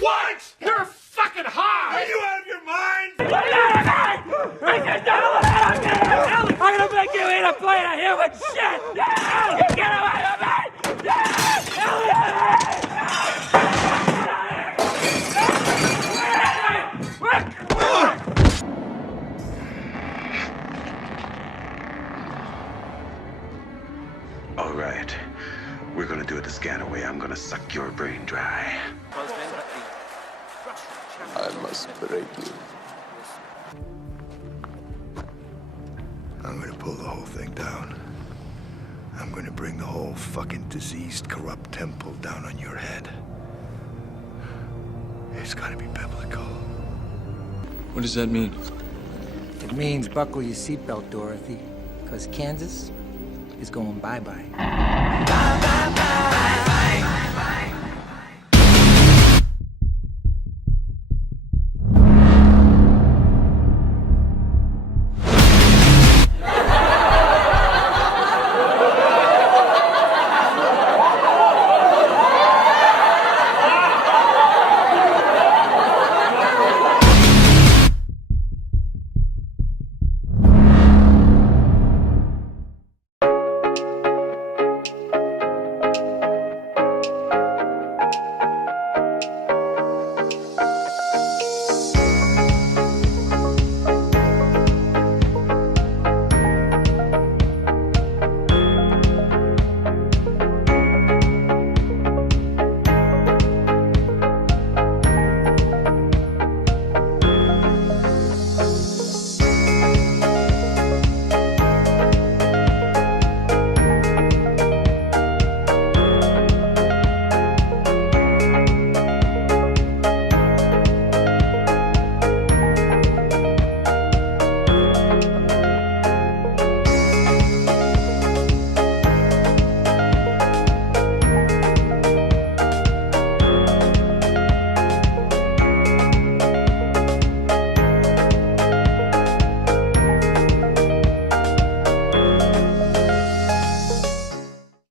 What? You're fucking high! Are you out of your mind? I'm gonna make you eat a plate of human shit! Get away from me! All right. We're gonna do it the scanner way. I'm gonna suck your brain dry. I must break you. I'm gonna pull the whole thing down. I'm gonna bring the whole fucking diseased, corrupt temple down on your head. It's gonna be biblical. What does that mean? It means buckle your seatbelt, Dorothy, because Kansas is going bye-bye.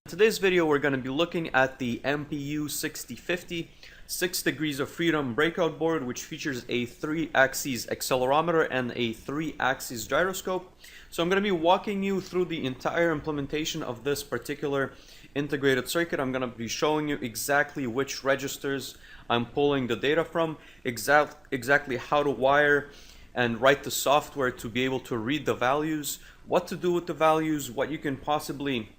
Today's video we're going to be looking at the MPU 6050 6 degrees of freedom breakout board, which features a 3-axis accelerometer and a 3-axis gyroscope. So I'm going to be walking you through the entire implementation of this particular integrated circuit. I'm going to be showing you exactly which registers I'm pulling the data from, exactly how to wire and write the software to be able to read the values, what to do with the values, what you can possibly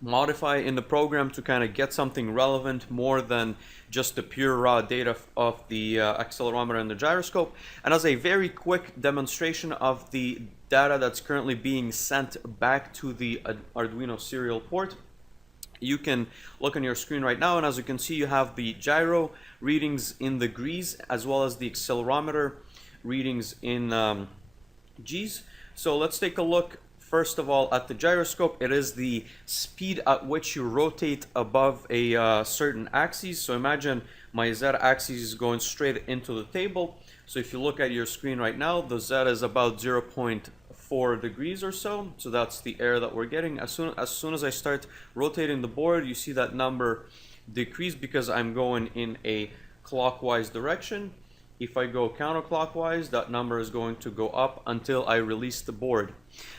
modify in the program to kind of get something relevant more than just the pure raw data of the accelerometer and the gyroscope. And as a very quick demonstration of the data that's currently being sent back to the Arduino serial port, you can look on your screen right now, and as you can see, you have the gyro readings in the G's as well as the accelerometer readings in G's. So let's take a look first of all at the gyroscope. It is the speed at which you rotate above a certain axis. So imagine my Z axis is going straight into the table. So if you look at your screen right now, the Z is about 0.4 degrees or so. So that's the error that we're getting. As soon as I start rotating the board, you see that number decrease because I'm going in a clockwise direction. If I go counterclockwise, that number is going to go up until I release the board.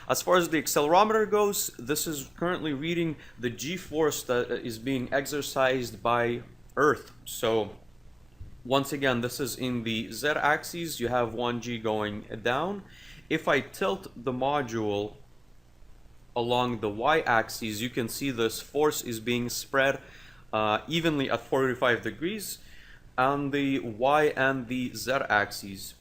As far as the accelerometer goes, this is currently reading the G-force that is being exercised by Earth. So once again, this is in the Z-axis. You have 1G going down. If I tilt the module along the Y-axis, you can see this force is being spread evenly at 45 degrees on the Y and the Z axes.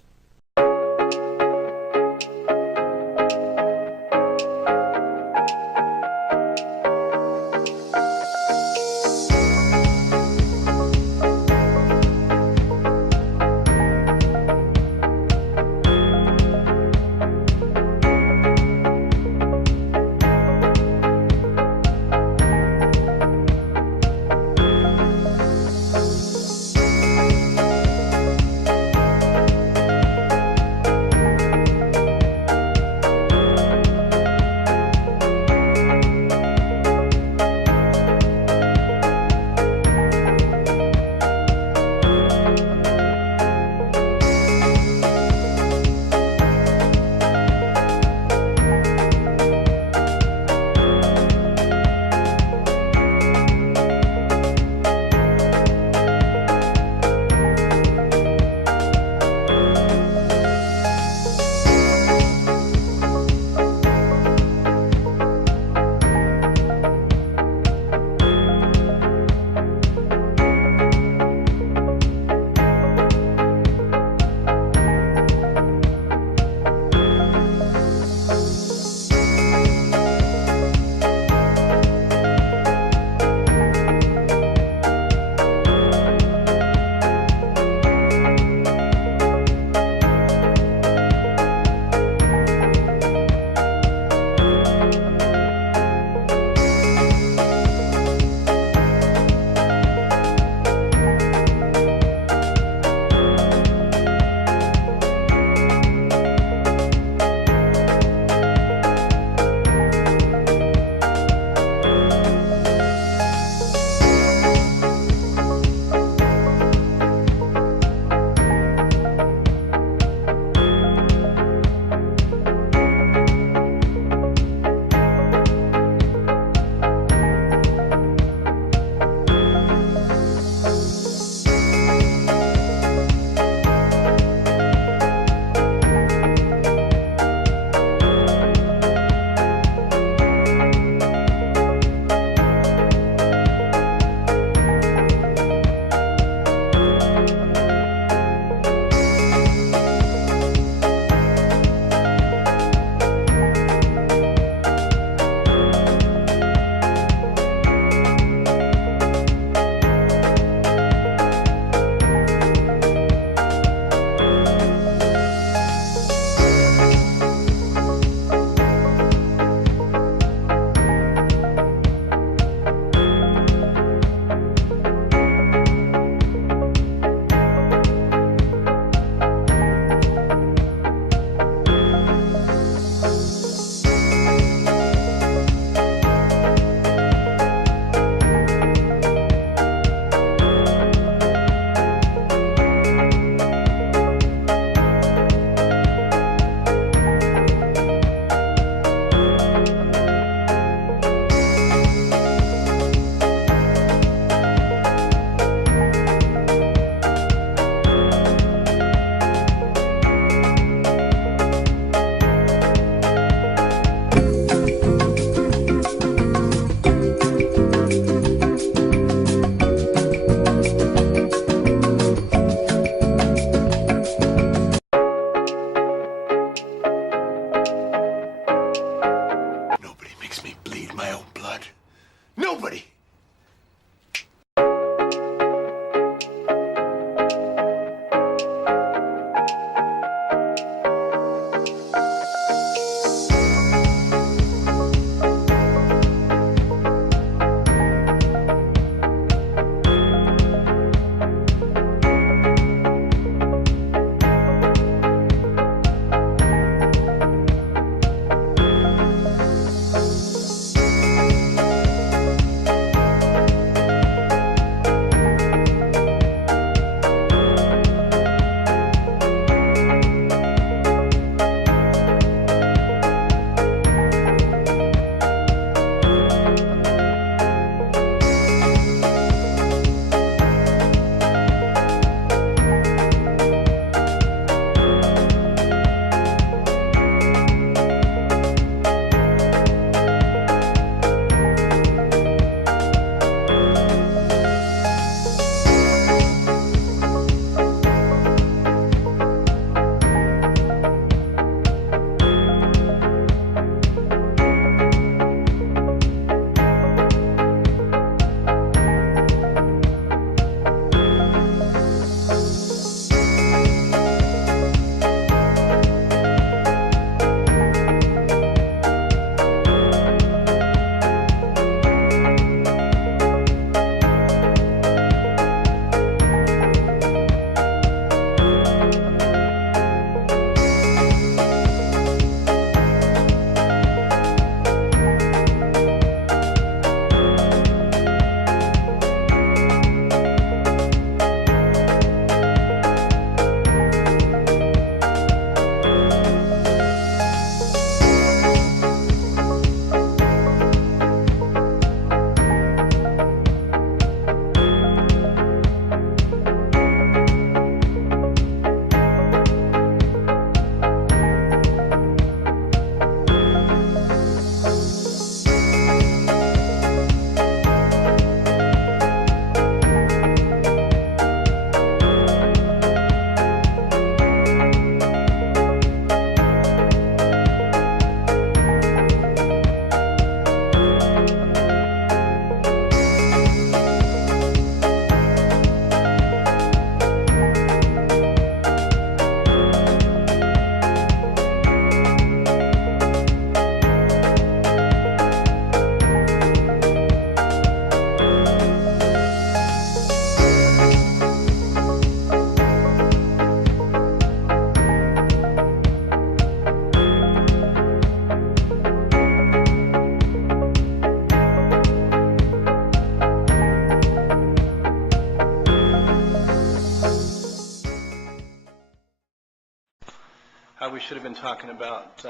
we should have been talking about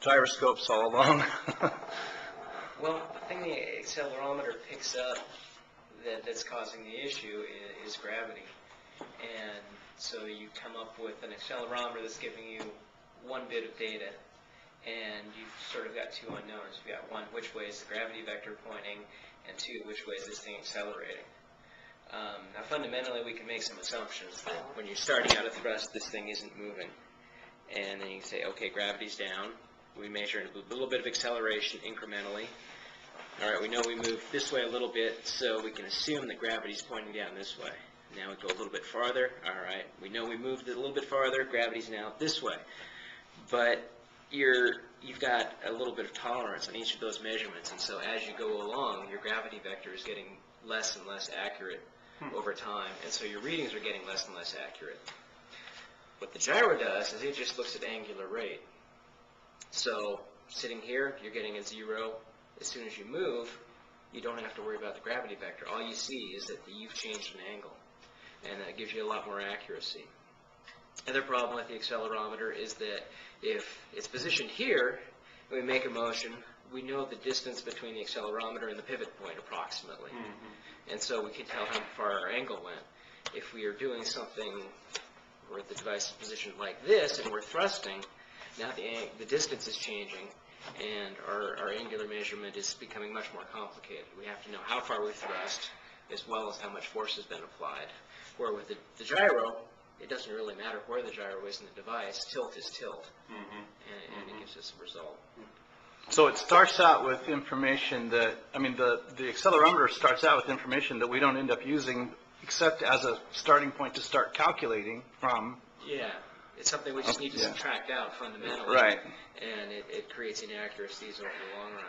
gyroscopes all along. Well, the thing the accelerometer picks up that's causing the issue is gravity. And so you come up with an accelerometer that's giving you one bit of data, and you've sort of got two unknowns. You've got one, which way is the gravity vector pointing, and two, which way is this thing accelerating. Now fundamentally we can make some assumptions that when you're starting out at thrust, this thing isn't moving. And then you can say, okay, gravity's down. We measure a little bit of acceleration incrementally. All right, we know we moved this way a little bit, so we can assume that gravity's pointing down this way. Now we go a little bit farther. All right, we know we moved it a little bit farther. Gravity's now this way. But you've got a little bit of tolerance on each of those measurements, and so as you go along, your gravity vector is getting less and less accurate over time, and so your readings are getting less and less accurate. What the gyro does is it just looks at angular rate. So sitting here, you're getting a 0. As soon as you move, you don't have to worry about the gravity vector. All you see is that you've changed an angle, and that gives you a lot more accuracy. Another problem with the accelerometer is that if it's positioned here, and we make a motion, we know the distance between the accelerometer and the pivot point approximately. And so we can tell how far our angle went. If we are doing something where the device is positioned like this and we're thrusting, now the distance is changing, and our angular measurement is becoming much more complicated. We have to know how far we thrust as well as how much force has been applied. Where with the gyro, it doesn't really matter where the gyro is in the device. Tilt is tilt, and it gives us a result. So it starts out with information that, I mean, the accelerometer starts out with information that we don't end up using except as a starting point to start calculating from. Yeah, it's something we just need to subtract out fundamentally. Right. And it creates inaccuracies over the long run.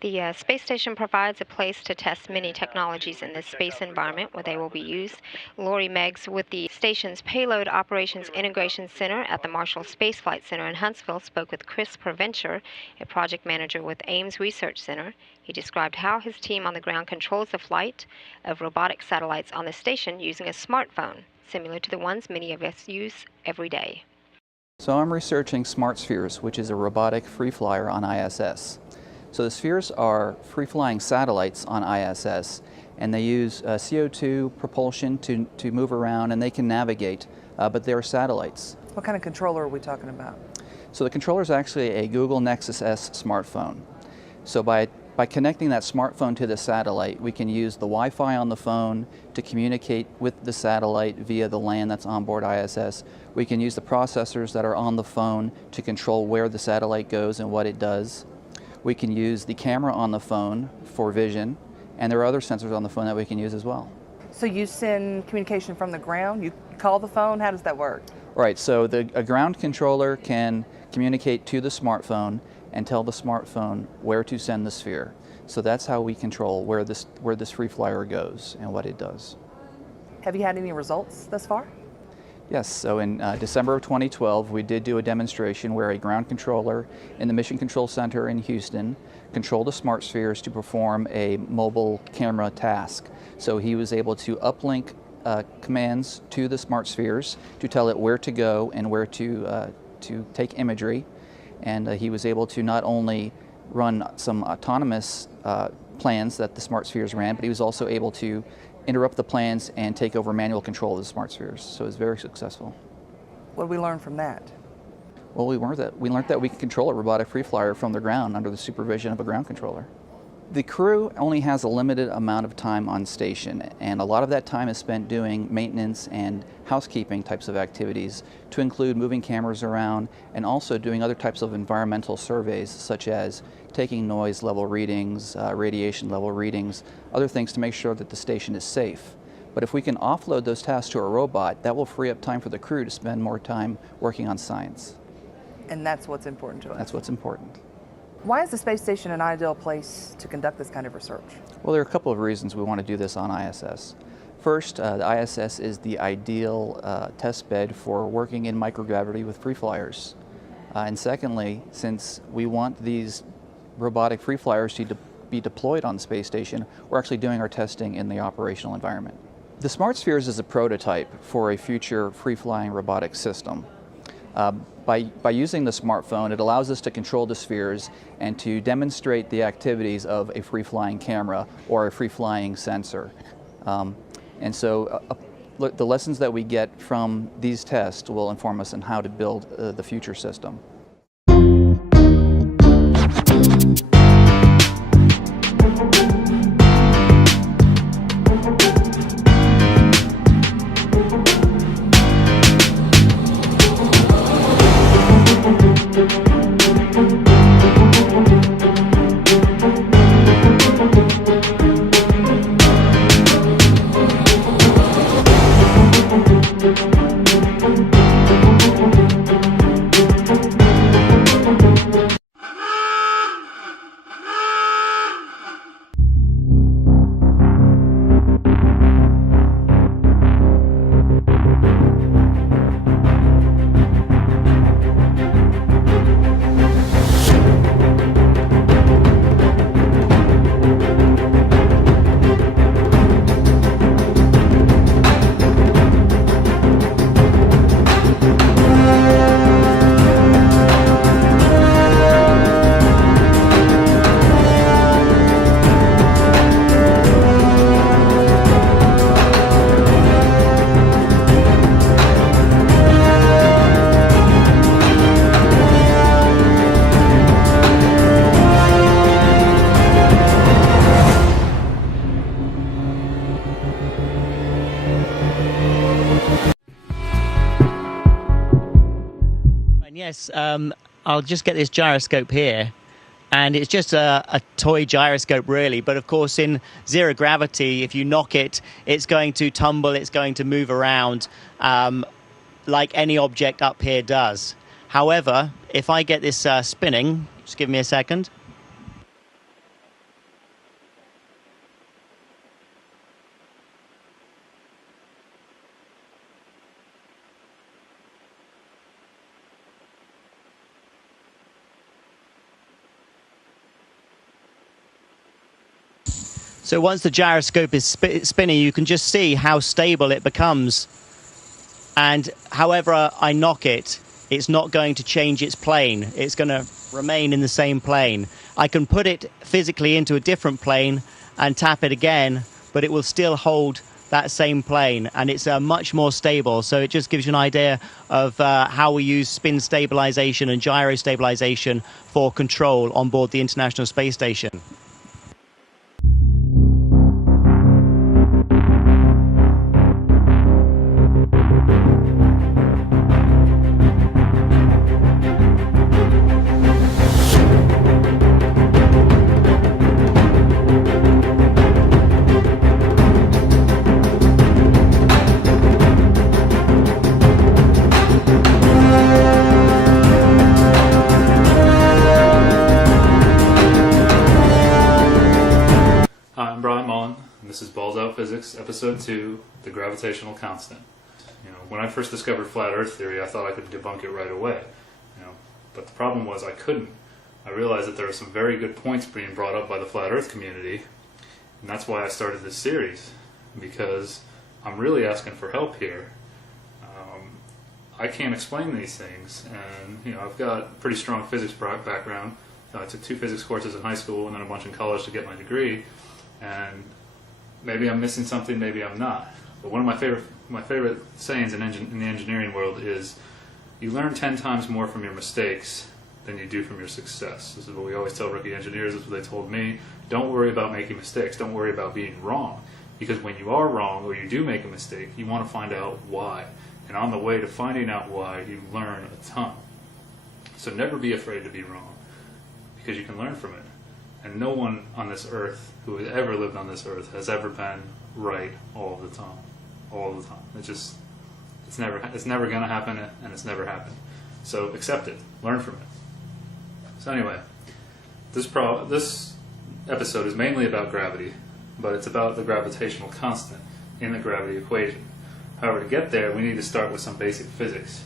The space station provides a place to test many technologies in this space environment where they will be used. Lori Meggs with the station's Payload Operations Integration Center at the Marshall Space Flight Center in Huntsville spoke with Chris Provencher, a project manager with Ames Research Center. He described how his team on the ground controls the flight of robotic satellites on the station using a smartphone, similar to the ones many of us use every day. So I'm researching Smart Spheres, which is a robotic free flyer on ISS. So the spheres are free-flying satellites on ISS, and they use CO2 propulsion to move around, and they can navigate, but they're satellites. What kind of controller are we talking about? So the controller is actually a Google Nexus S smartphone. So by connecting that smartphone to the satellite, we can use the Wi-Fi on the phone to communicate with the satellite via the LAN that's on board ISS. We can use the processors that are on the phone to control where the satellite goes and what it does. We can use the camera on the phone for vision, and there are other sensors on the phone that we can use as well. So you send communication from the ground? You call the phone? How does that work? Right, so a ground controller can communicate to the smartphone and tell the smartphone where to send the sphere. So that's how we control where this free flyer goes and what it does. Have you had any results thus far? Yes, so in December of 2012, we did do a demonstration where a ground controller in the Mission Control Center in Houston controlled the smart spheres to perform a mobile camera task. So he was able to uplink commands to the smart spheres to tell it where to go and where to take imagery. And he was able to not only run some autonomous plans that the smart spheres ran, but he was also able to interrupt the plans and take over manual control of the smart spheres. So it was very successful. What did we learn from that? Well, we learned that we can control a robotic free flyer from the ground under the supervision of a ground controller. The crew only has a limited amount of time on station, and a lot of that time is spent doing maintenance and housekeeping types of activities, to include moving cameras around and also doing other types of environmental surveys, such as taking noise level readings, radiation level readings, other things to make sure that the station is safe. But if we can offload those tasks to a robot, that will free up time for the crew to spend more time working on science. And that's what's important to us. That's what's important. Why is the space station an ideal place to conduct this kind of research? Well, there are a couple of reasons we want to do this on ISS. First, the ISS is the ideal test bed for working in microgravity with free flyers. And secondly, since we want these robotic free flyers to be deployed on the space station, we're actually doing our testing in the operational environment. The Smart Spheres is a prototype for a future free-flying robotic system. By using the smartphone, it allows us to control the spheres and to demonstrate the activities of a free-flying camera or a free-flying sensor. And so the lessons that we get from these tests will inform us on how to build the future system. Yes, I'll just get this gyroscope here, and it's just a toy gyroscope really, but of course in zero gravity, if you knock it, it's going to tumble, it's going to move around like any object up here does. However, if I get this spinning, just give me a second. So once the gyroscope is spinning, you can just see how stable it becomes. And however I knock it, it's not going to change its plane. It's going to remain in the same plane. I can put it physically into a different plane and tap it again, but it will still hold that same plane, and it's much more stable. So it just gives you an idea of how we use spin stabilization and gyro stabilization for control on board the International Space Station. everyone. This is Balls Out Physics, Episode 2, The Gravitational Constant. When I first discovered flat Earth theory, I thought I could debunk it right away. But the problem was I couldn't. I realized that there were some very good points being brought up by the flat Earth community, and that's why I started this series, because I'm really asking for help here. I can't explain these things, and I've got a pretty strong physics background. I took 2 physics courses in high school and then a bunch in college to get my degree, and maybe I'm missing something, maybe I'm not. But one of my favorite sayings in the engineering world is, you learn 10 times more from your mistakes than you do from your success. This is what we always tell rookie engineers. This is what they told me. Don't worry about making mistakes. Don't worry about being wrong. Because when you are wrong or you do make a mistake, you want to find out why. And on the way to finding out why, you learn a ton. So never be afraid to be wrong, because you can learn from it. And no one on this earth who has ever lived on this earth has ever been right all the time. All the time. It's never going to happen, and it's never happened. So accept it. Learn from it. So anyway, this episode is mainly about gravity, but it's about the gravitational constant in the gravity equation. However, to get there, we need to start with some basic physics.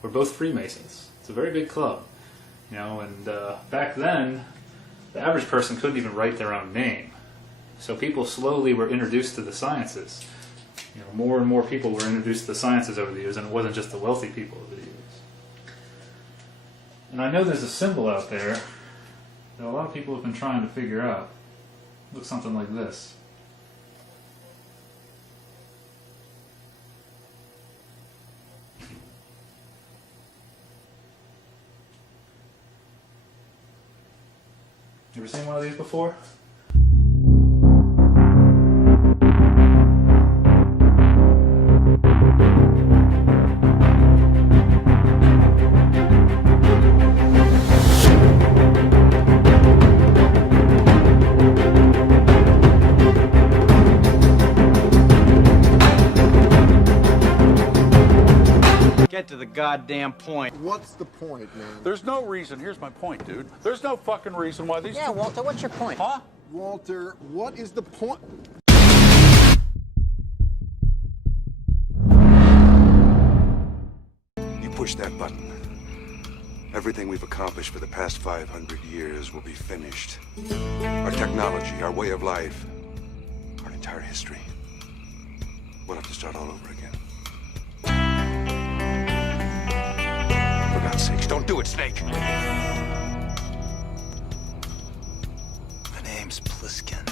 We're both Freemasons. It's a very big club, and back then, the average person couldn't even write their own name. So people slowly were introduced to the sciences. More and more people were introduced to the sciences over the years, and it wasn't just the wealthy people over the years. And I know there's a symbol out there that a lot of people have been trying to figure out. It looks something like this. You ever seen one of these before? Get to the goddamn point. What's the point, man? There's no reason. Here's my point, dude. There's no fucking reason why these Yeah, Walter, what's your point? Huh? Walter, what is the point? You push that button. Everything we've accomplished for the past 500 years will be finished. Our technology, our way of life, our entire history. We'll have to start all over again. For God's sakes, don't do it, Snake! My name's Pliskin.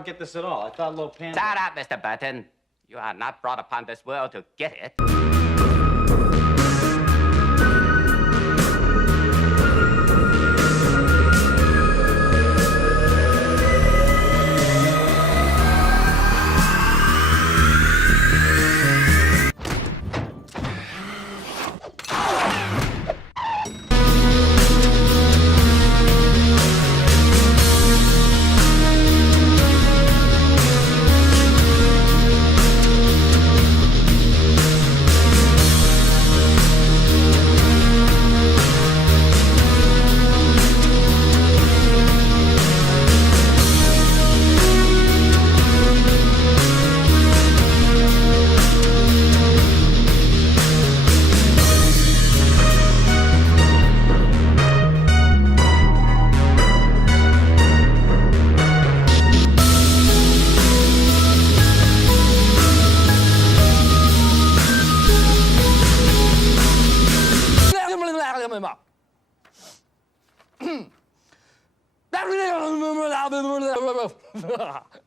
don't get this at all. I thought Low Panda... Shut up, Mr. Burton. You are not brought upon this world to get it.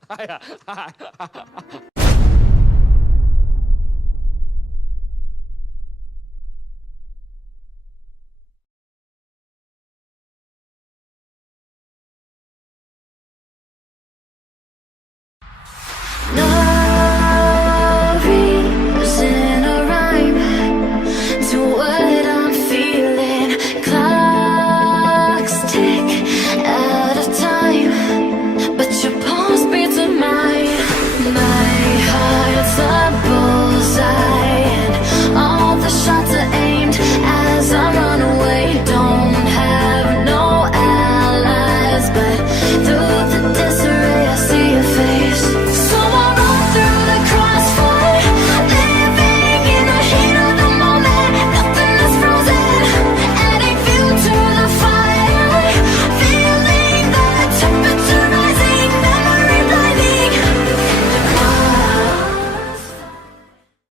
Hi.